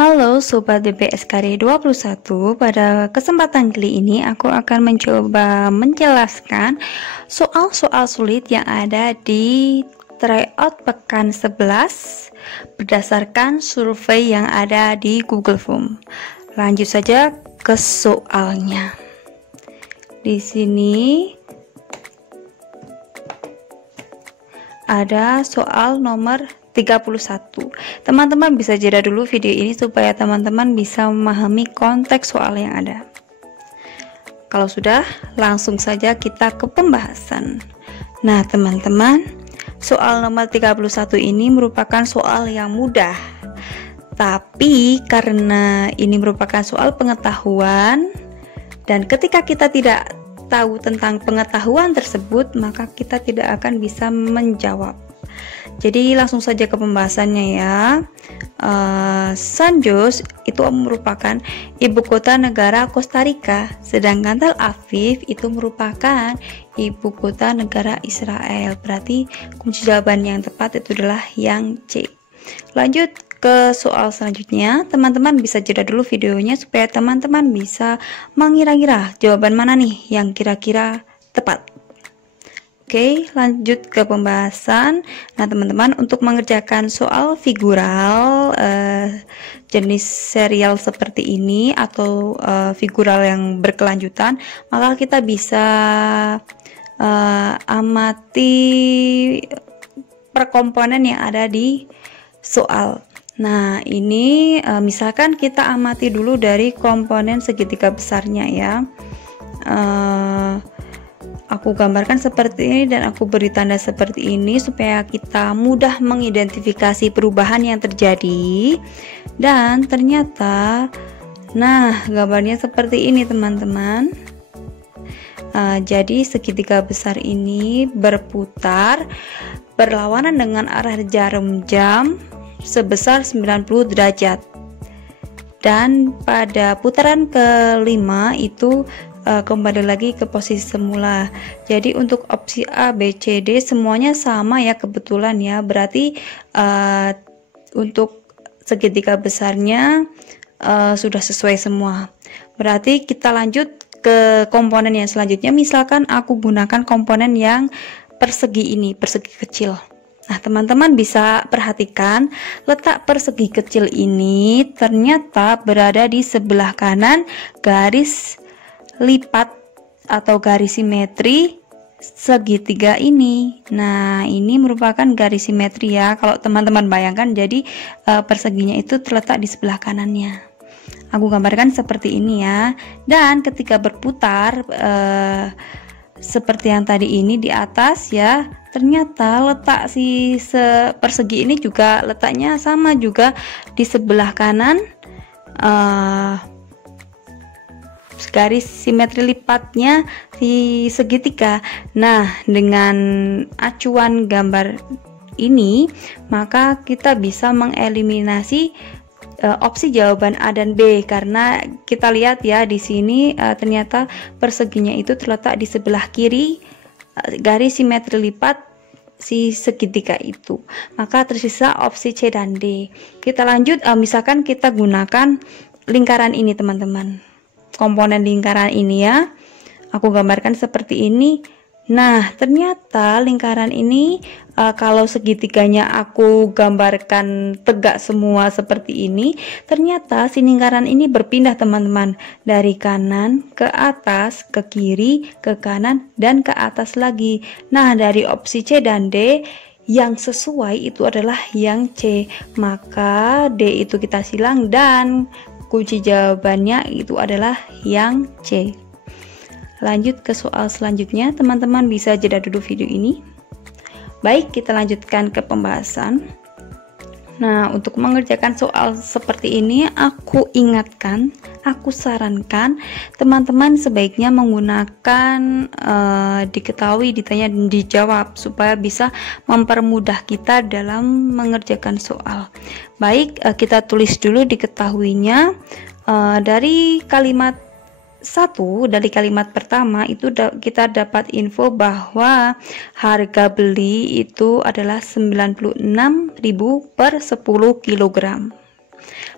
Halo Sobat BPSKD 21, pada kesempatan kali ini aku akan mencoba menjelaskan soal-soal sulit yang ada di tryout pekan 11 berdasarkan survei yang ada di Google Form. Lanjut saja ke soalnya. Di sini ada soal nomor 31. Teman-teman bisa jeda dulu video ini supaya teman-teman bisa memahami konteks soal yang ada. Kalau sudah, langsung saja kita ke pembahasan. Nah, teman-teman, soal nomor 31 ini merupakan soal yang mudah. Tapi karena ini merupakan soal pengetahuan dan ketika kita tidak tahu tentang pengetahuan tersebut, maka kita tidak akan bisa menjawab. Jadi langsung saja ke pembahasannya ya. San Jose itu merupakan ibu kota negara Costa Rica, sedangkan Tel Aviv itu merupakan ibu kota negara Israel. Berarti kunci jawaban yang tepat itu adalah yang C. Lanjut ke soal selanjutnya. Teman-teman bisa jeda dulu videonya supaya teman-teman bisa mengira-ngira jawaban mana nih yang kira-kira tepat. Oke, lanjut ke pembahasan. Nah, teman-teman, untuk mengerjakan soal figural jenis serial seperti ini atau figural yang berkelanjutan, maka kita bisa amati per komponen yang ada di soal. Nah, ini misalkan kita amati dulu dari komponen segitiga besarnya ya. Aku gambarkan seperti ini dan aku beri tanda seperti ini supaya kita mudah mengidentifikasi perubahan yang terjadi. Dan ternyata, nah, gambarnya seperti ini teman-teman. Jadi segitiga besar ini berputar berlawanan dengan arah jarum jam sebesar 90 derajat. Dan pada putaran kelima itu kembali lagi ke posisi semula. Jadi untuk opsi A, B, C, D semuanya sama ya kebetulan ya. Berarti untuk segitiga besarnya sudah sesuai semua. Berarti kita lanjut ke komponen yang selanjutnya. Misalkan aku gunakan komponen yang persegi ini, persegi kecil. Nah, teman-teman bisa perhatikan letak persegi kecil ini ternyata berada di sebelah kanan garis lipat atau garis simetri segitiga ini. Nah, ini merupakan garis simetri ya. Kalau teman-teman bayangkan, jadi perseginya itu terletak di sebelah kanannya. Aku gambarkan seperti ini ya. Dan ketika berputar seperti yang tadi ini di atas ya, ternyata letak si persegi ini juga letaknya sama juga di sebelah kanan garis simetri lipatnya di segitiga. Nah, dengan acuan gambar ini maka kita bisa mengeliminasi opsi jawaban A dan B karena kita lihat ya di sini ternyata perseginya itu terletak di sebelah kiri garis simetri lipat si segitiga itu. Maka tersisa opsi C dan D. Kita lanjut, misalkan kita gunakan lingkaran ini teman-teman. Komponen lingkaran ini ya, aku gambarkan seperti ini. Nah, ternyata lingkaran ini kalau segitiganya aku gambarkan tegak semua seperti ini, ternyata si lingkaran ini berpindah teman-teman, dari kanan ke atas, ke kiri, ke kanan, dan ke atas lagi. Nah, dari opsi C dan D yang sesuai itu adalah yang C, maka D itu kita silang dan kunci jawabannya itu adalah yang C. Lanjut ke soal selanjutnya, teman-teman bisa jeda dulu video ini. Baik, kita lanjutkan ke pembahasan. Nah, untuk mengerjakan soal seperti ini, aku ingatkan, aku sarankan teman-teman sebaiknya menggunakan diketahui, ditanya, dan dijawab supaya bisa mempermudah kita dalam mengerjakan soal. Baik, kita tulis dulu diketahuinya dari kalimat dari kalimat pertama itu kita dapat info bahwa harga beli itu adalah 96.000 per 10 kg.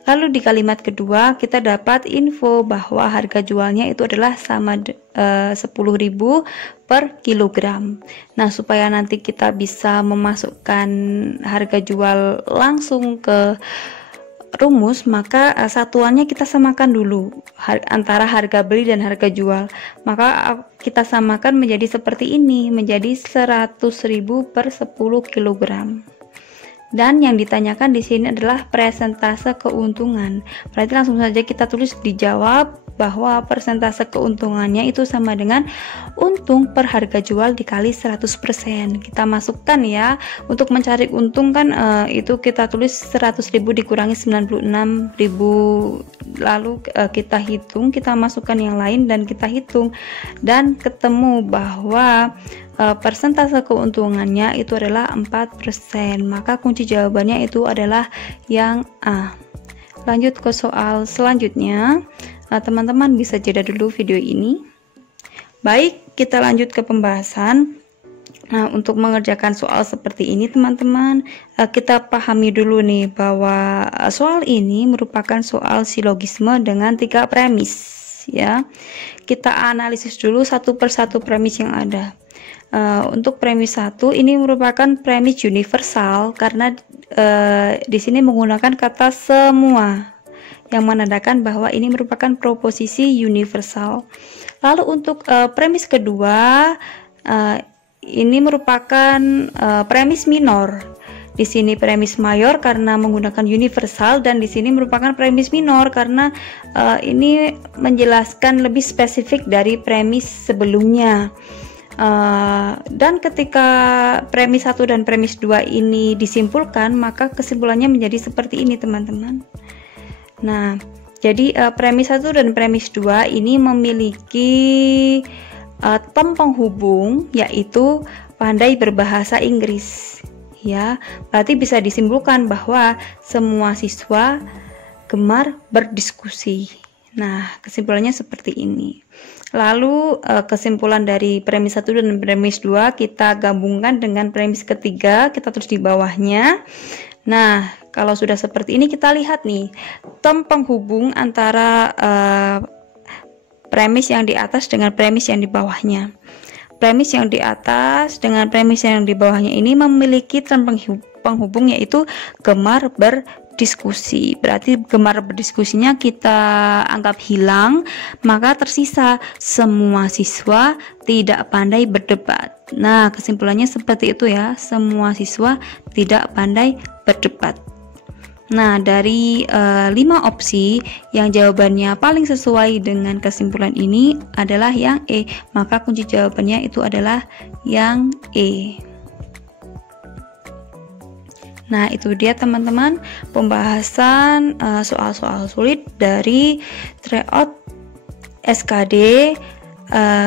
Lalu di kalimat kedua kita dapat info bahwa harga jualnya itu adalah sama 10.000 per kilogram. Nah, supaya nanti kita bisa memasukkan harga jual langsung ke rumus, maka satuannya kita samakan dulu antara harga beli dan harga jual. Maka kita samakan menjadi seperti ini, menjadi 100.000 per 10 kg. Dan yang ditanyakan di sini adalah persentase keuntungan. Berarti langsung saja kita tulis dijawab bahwa persentase keuntungannya itu sama dengan untung per harga jual dikali 100%. Kita masukkan ya, untuk mencari untung kan itu kita tulis 100.000 dikurangi 96.000, lalu kita hitung, kita masukkan yang lain dan kita hitung, dan ketemu bahwa persentase keuntungannya itu adalah 4%. Maka kunci jawabannya itu adalah yang A. Lanjut ke soal selanjutnya. Teman-teman bisa jeda dulu video ini. Baik, kita lanjut ke pembahasan. Nah, untuk mengerjakan soal seperti ini teman-teman, kita pahami dulu nih bahwa soal ini merupakan soal silogisme dengan 3 premis ya. Kita analisis dulu satu persatu premis yang ada. Untuk premis 1 ini merupakan premis universal karena di sini menggunakan kata semua yang menandakan bahwa ini merupakan proposisi universal. Lalu untuk premis kedua ini merupakan premis minor. Di sini premis mayor karena menggunakan universal, dan di sini merupakan premis minor karena ini menjelaskan lebih spesifik dari premis sebelumnya. Dan ketika premis 1 dan premis 2 ini disimpulkan, maka kesimpulannya menjadi seperti ini teman-teman. Nah, jadi premis 1 dan premis 2 ini memiliki term penghubung yaitu pandai berbahasa Inggris ya. Berarti bisa disimpulkan bahwa semua siswa gemar berdiskusi. Nah, kesimpulannya seperti ini. Lalu kesimpulan dari premis 1 dan premis 2 kita gabungkan dengan premis ketiga, kita tulis di bawahnya. Nah, kalau sudah seperti ini kita lihat nih term penghubung antara premis yang di atas dengan premis yang di bawahnya. Premis yang di atas dengan premis yang di bawahnya ini memiliki term penghubung yaitu gemar berdiskusi. Berarti gemar berdiskusinya kita anggap hilang, maka tersisa semua siswa tidak pandai berdebat. Nah, kesimpulannya seperti itu ya, semua siswa tidak pandai berdebat. Nah, dari 5 opsi yang jawabannya paling sesuai dengan kesimpulan ini adalah yang E. Maka kunci jawabannya itu adalah yang E. Nah, itu dia teman-teman pembahasan soal-soal sulit dari tryout SKD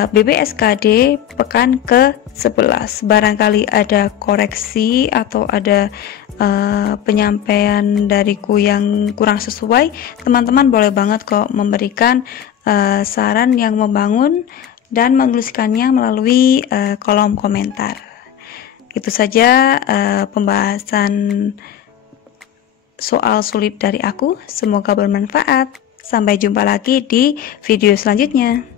BBSKD pekan ke-11. Barangkali ada koreksi atau ada penyampaian dariku yang kurang sesuai, teman-teman boleh banget kok memberikan saran yang membangun dan menuliskannya melalui kolom komentar. Itu saja pembahasan soal sulit dari aku. Semoga bermanfaat. Sampai jumpa lagi di video selanjutnya.